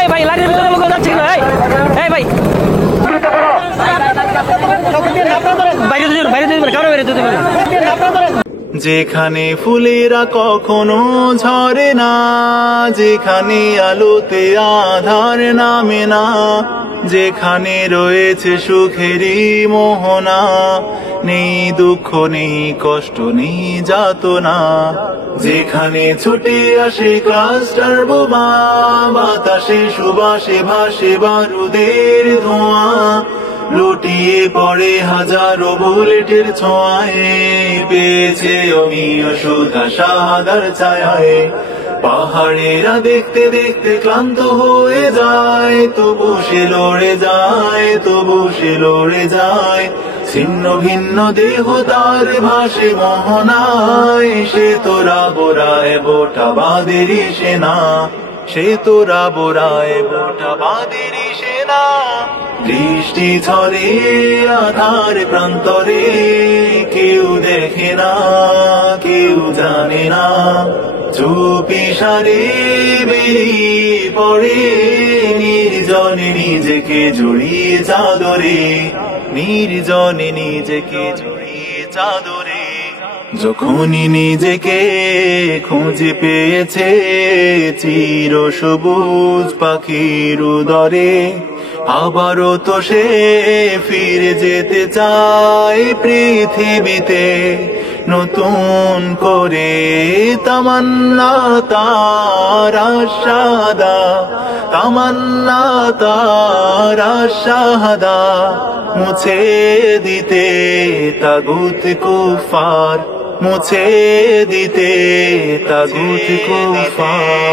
এই ভাই লাইনের ভিতরে লোক যাচ্ছে না। এই ভাই যেখানে ফুলেরা কখনো ঝরে না, যেখানে আলোতে আধার নামে না, যেখানে রয়েছে সুখেরই মোহনা, নেই দুঃখ নেই কষ্ট নেই যাতনা, যেখানে ছুটে আসে ক্লাস্টার বোমা, বাতাসে সুবাসে ভাসে বারুদের ধোঁয়া, লুটিয়ে পড়ে হাজারো বুলেটের ছোঁয়ায়, পেয়েছে অমিয় সুধা শাহাদার ছায়ায়। পাহাড়েরা দেখতে দেখতে ক্লান্ত হয়ে যায়, তবু সে লড়ে যায়, তবু সে লড়ে যায়। ছিন্ন ভিন্ন দেহ তার ভাসে মোহনায়, সে তোরা বোরায় বোটা বাদেরই সেনা, সে তোরা বোরায় বোটা বাদেরই সেনা। দৃষ্টি ছড়ে আধার প্রান্তরে, কেউ দেখে না কেউ জানে না, চুপি সারে বেরিয়ে পড়ে নির্জনে নিজেকে জড়িয়ে চাদরে, নির্জনে নিজেকে জড়িয়ে চাদরে। যখনই নিজেকে খুঁজে পেয়েছে চির সবুজ পাখির উদরে, আবারও তো সে ফিরে যেতে চায় পৃথিবীতে, নতুন করে তামান্না তার আশাদা, তামান্না তার আশাদা। মুছে দিতে তাগুত কুফার, মুছে দিতে তাগুত কুফার।